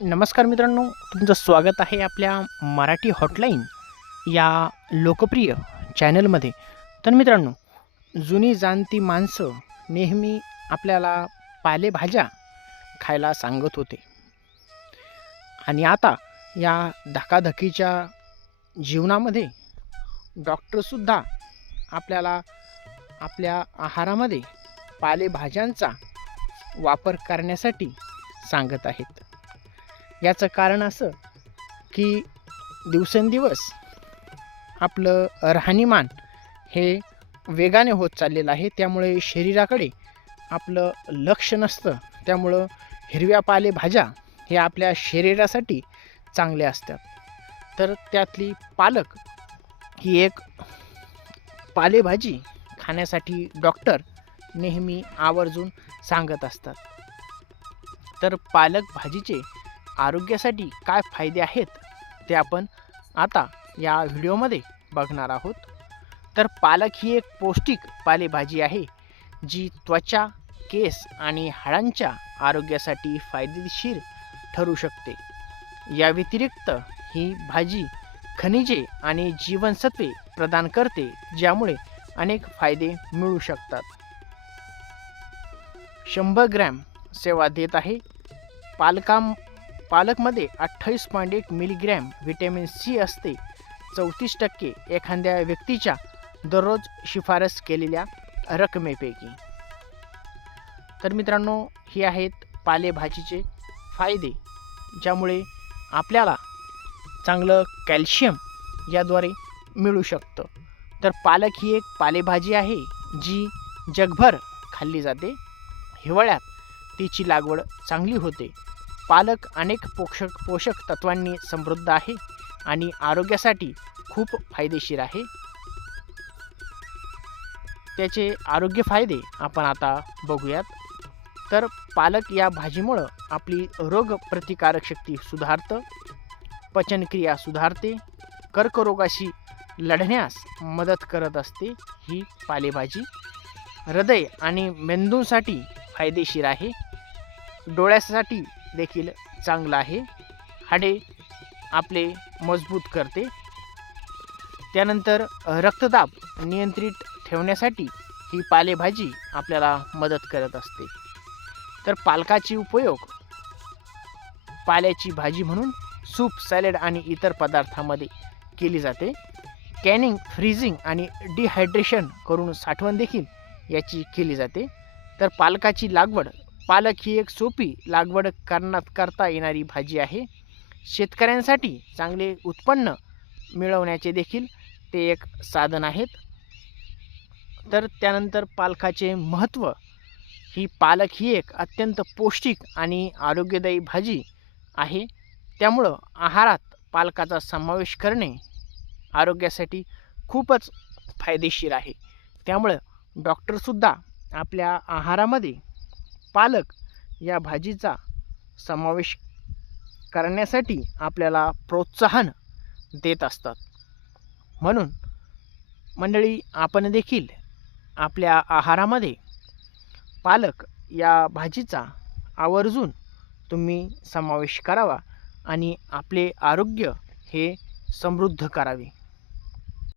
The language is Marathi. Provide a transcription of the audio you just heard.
नमस्कार मित्रांनो तुमचं स्वागत आहे आपल्या मराठी हॉटलाईन या लोकप्रिय चॅनलमध्ये. तर मित्रांनो जुनी जाणती माणसं नेहमी आपल्याला पालेभाज्या खायला सांगत होते. आणि आता या धकाधकीच्या जीवनामध्ये डॉक्टरसुद्धा आपल्याला आपल्या आहारामध्ये पालेभाज्यांचा वापर करण्यासाठी सांगत आहेत. याचं कारण असं की दिवसेंदिवस आपलं राहणीमान हे वेगाने होत चाललेलं आहे. त्यामुळे शरीराकडे आपलं लक्ष नसतं. त्यामुळं हिरव्या पालेभाज्या हे आपल्या शरीरासाठी चांगल्या असतात. तर त्यातली पालक ही एक पालेभाजी खाण्यासाठी डॉक्टर नेहमी आवर्जून सांगत असतात. तर पालक भाजीचे आरोग्यासाठी काय फायदे आहेत ते आपण आता या व्हिडिओमध्ये बघणार आहोत. तर पालक ही एक पौष्टिक पालेभाजी आहे जी त्वचा केस आणि हाडांच्या आरोग्यासाठी फायदेशीर ठरू शकते. या व्यतिरिक्त ही भाजी खनिजे आणि जीवनसत्वे प्रदान करते ज्यामुळे अनेक फायदे मिळू शकतात. शंभर ग्रॅम सेवा देत आहे पालकाम पालकमध्ये अठ्ठावीस पॉईंट एक मिलीग्रॅम व्हिटॅमिन सी असते. चौतीस टक्के एखाद्या व्यक्तीच्या दररोज शिफारस केलेल्या रकमेपैकी. तर मित्रांनो हे आहेत पालेभाजीचे फायदे ज्यामुळे आपल्याला चांगलं कॅल्शियम याद्वारे मिळू शकतं. तर पालक ही एक पालेभाजी आहे जी जगभर खाल्ली जाते. हिवाळ्यात तिची लागवड चांगली होते. पालक अनेक पोषक पोषक तत्वांनी समृद्ध आहे आणि आरोग्यासाठी खूप फायदेशीर आहे. त्याचे आरोग्य फायदे आपण आता बघूयात. तर पालक या भाजीमुळं आपली रोगप्रतिकारक शक्ती सुधारतं पचनक्रिया सुधारते कर्करोगाशी लढण्यास मदत करत असते ही पालेभाजी. हृदय आणि मेंदूसाठी फायदेशीर आहे. डोळ्यासाठी देखील चांगलं आहे. हाडे आपले मजबूत करते. त्यानंतर रक्तदाब नियंत्रित ठेवण्यासाठी ही पालेभाजी आपल्याला मदत करत असते. तर पालकाची उपयोग पाल्याची भाजी म्हणून सूप सॅलेड आणि इतर पदार्थामध्ये केली जाते. कॅनिंग फ्रीजिंग आणि डिहायड्रेशन करून साठवण देखील याची केली जाते. तर पालकाची लागवड पालक ही एक सोपी लागवड करण्यात करता येणारी भाजी आहे. शेतकऱ्यांसाठी चांगले उत्पन्न मिळवण्याचे देखील ते एक साधन आहेत. तर त्यानंतर पालकाचे महत्त्व. ही पालक ही एक अत्यंत पौष्टिक आणि आरोग्यदायी भाजी आहे. त्यामुळं आहारात पालकाचा समावेश करणे आरोग्यासाठी खूपच फायदेशीर आहे. त्यामुळं डॉक्टरसुद्धा आपल्या आहारामध्ये पालक या भाजीचा समावेश करण्यासाठी आपल्याला प्रोत्साहन देत असतात. म्हणून मंडळी आपण देखील आपल्या आहारामध्ये पालक या भाजीचा आवर्जून तुम्ही समावेश करावा आणि आपले आरोग्य हे समृद्ध करावे.